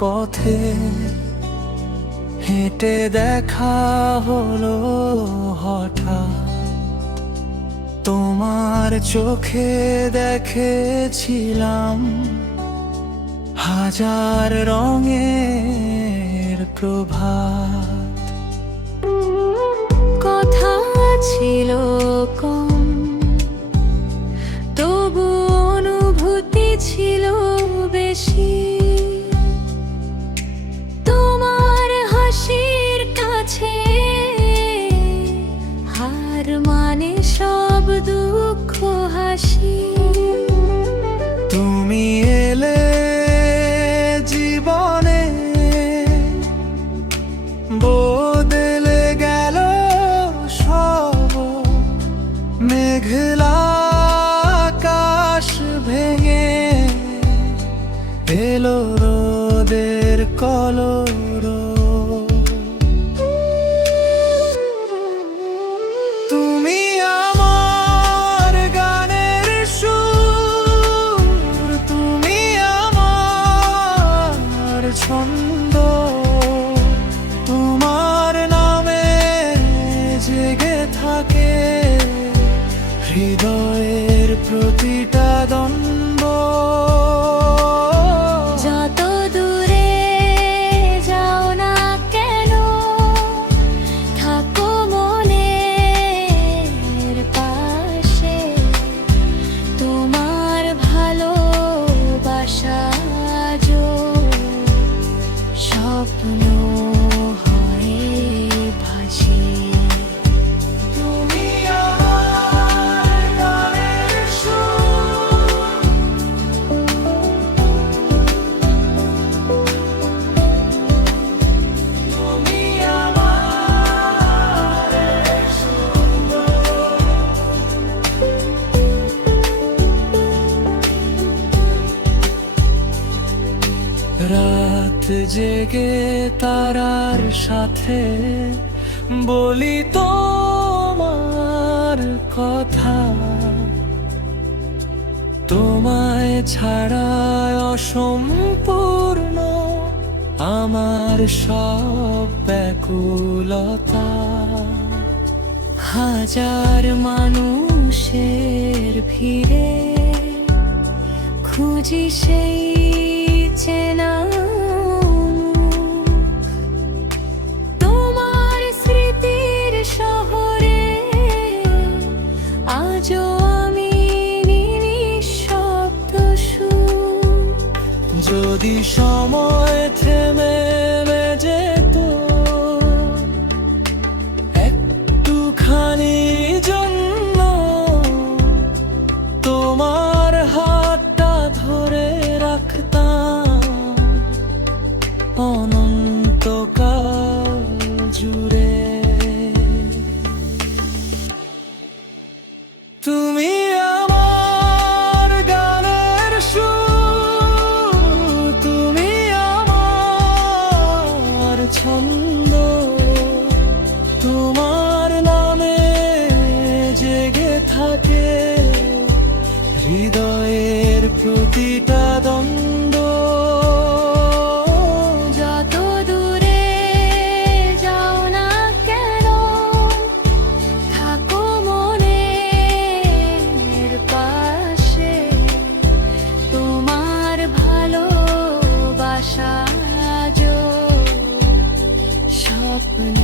পথে হেঁটে দেখা হলো হঠাৎ। তোমার চোখে দেখেছিলাম হাজার রঙের প্রভাত। কথা ছিল কম, তবু অনুভূতি ছিল বেশি। তোমার হাসির কাছে হার মানে সব দুঃখ হাসি। তুমি এলে জীবনে, বদলে গেল সব। মেঘলা আকাশ ভেঙে এলো রোদের কলর। তুমি আমার গানের সুর, তুমি আমার ছন্দ। তোমার নামে জেগে থাকে হৃদয়ের প্রতিটা দ্বন্দ্ব। যত দূরে যাও না কেন, থাকো মনের পাশে। তোমার ভালোবাসা আজও স্বপ্ন হয়ে ভাসে। তুমি আমার গানের সুর, তুমি আমার সুন্দর। রাত জেগে তারার সাথে বলি তোমার কথা। তোমায় ছাড়া অসম্পূর্ণ আমার সব ব্যাকুলতা। হাজার মানুষের ভিড়ে খুঁজি সেই চেনা মুখ। তোমার স্মৃতির শহরে আজও আমি নিঃশব্দ সুখ। যদি সময় থেমে যেত একটুখানি জন্য, তোমার হাতটা ধরে রাখতাম অনন্তকাল জুড়ে। তুমি আমার গানের সুর, তুমি আমার ছন্দ। তোমার নামে জেগে থাকে হৃদয়ের প্রতিটা দ্বন্দ্ব। যত দূরে যাও না কেন, থাকো মনের পাশে। তোমার ভালোবাসা আজও স্বপ্ন